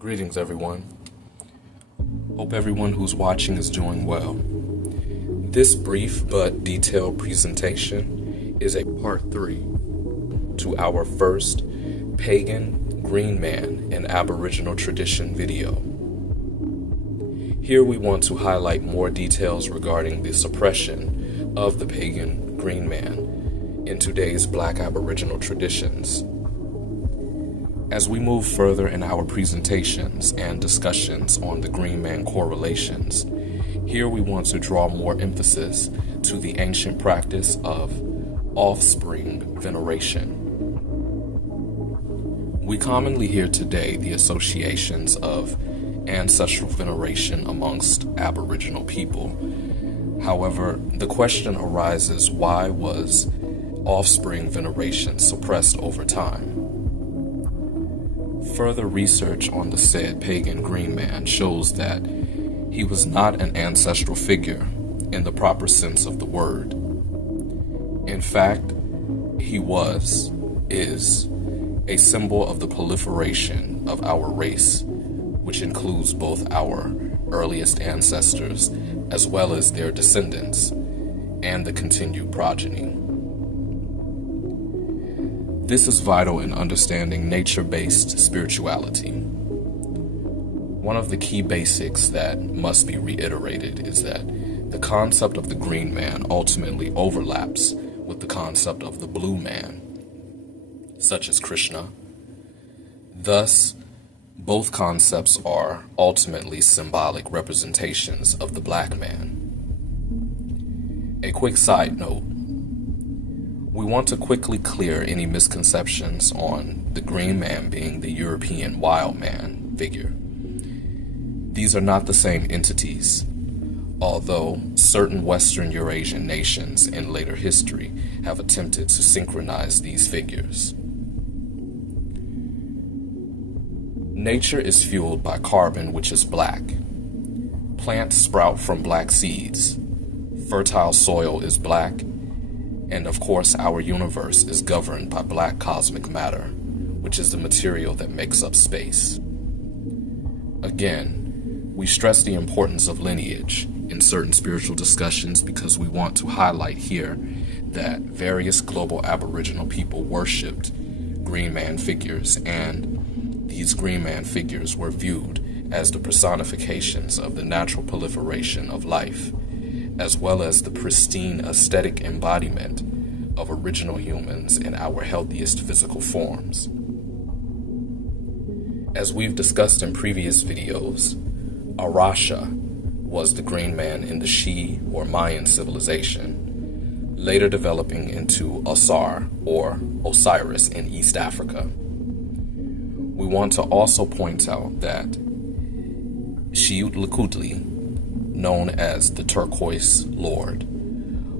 Greetings, everyone. Hope everyone who's watching is doing well. This brief but detailed presentation is a part 3 to our first Pagan, Green Man, and Aboriginal tradition video. Here we want to highlight more details regarding the suppression of the Pagan, Green Man in today's Black Aboriginal traditions. As we move further in our presentations and discussions on the Green Man correlations, here we want to draw more emphasis to the ancient practice of offspring veneration. We commonly hear today the associations of ancestral veneration amongst Aboriginal people. However, the question arises, why was offspring veneration suppressed over time? Further research on the said Pagan Green Man shows that he was not an ancestral figure in the proper sense of the word. In fact, he is a symbol of the proliferation of our race, which includes both our earliest ancestors as well as their descendants and the continued progeny. This is vital in understanding nature-based spirituality. One of the key basics that must be reiterated is that the concept of the Green Man ultimately overlaps with the concept of the Blue Man, such as Krishna. Thus, both concepts are ultimately symbolic representations of the Black Man. A quick side note. We want to quickly clear any misconceptions on the Green Man being the European wild man figure. These are not the same entities, although certain Western Eurasian nations in later history have attempted to synchronize these figures. Nature is fueled by carbon, which is black. Plants sprout from black seeds. Fertile soil is black. And of course, our universe is governed by black cosmic matter, which is the material that makes up space. Again, we stress the importance of lineage in certain spiritual discussions because we want to highlight here that various global Aboriginal people worshipped Green Man figures, and these Green Man figures were viewed as the personifications of the natural proliferation of life, as well as the pristine aesthetic embodiment of original humans in our healthiest physical forms. As we've discussed in previous videos, Arasha was the Green Man in the Shi or Mayan civilization, later developing into Osar or Osiris in East Africa. We want to also point out that Xiuhtlicutli, known as the Turquoise Lord,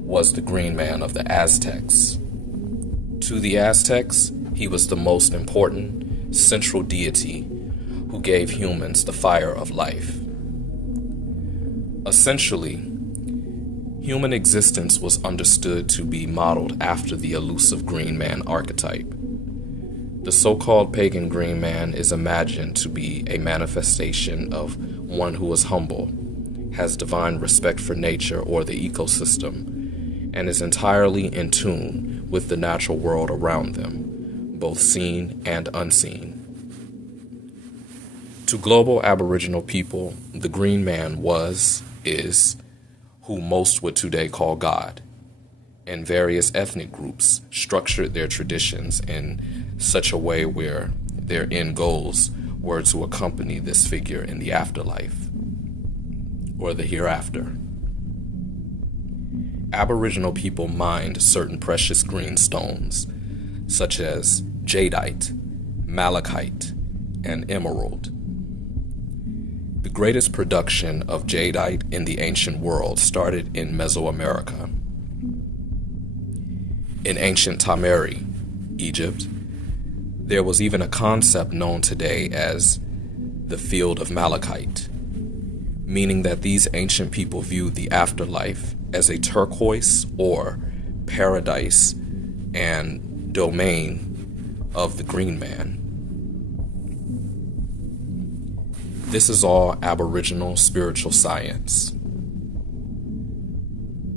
was the Green Man of the Aztecs. To the Aztecs, he was the most important central deity who gave humans the fire of life. Essentially, human existence was understood to be modeled after the elusive Green Man archetype. The so-called Pagan Green Man is imagined to be a manifestation of one who is humble, has divine respect for nature or the ecosystem, and is entirely in tune with the natural world around them, both seen and unseen. To global Aboriginal people, the Green Man is who most would today call God, and various ethnic groups structured their traditions in such a way where their end goals were to accompany this figure in the afterlife or the hereafter. Aboriginal people mined certain precious green stones, such as jadeite, malachite, and emerald. The greatest production of jadeite in the ancient world started in Mesoamerica. In ancient Tamari, Egypt, there was even a concept known today as the field of malachite, meaning that these ancient people viewed the afterlife as a turquoise or paradise and domain of the Green Man. This is all Aboriginal spiritual science.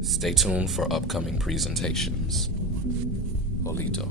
Stay tuned for upcoming presentations. Olito.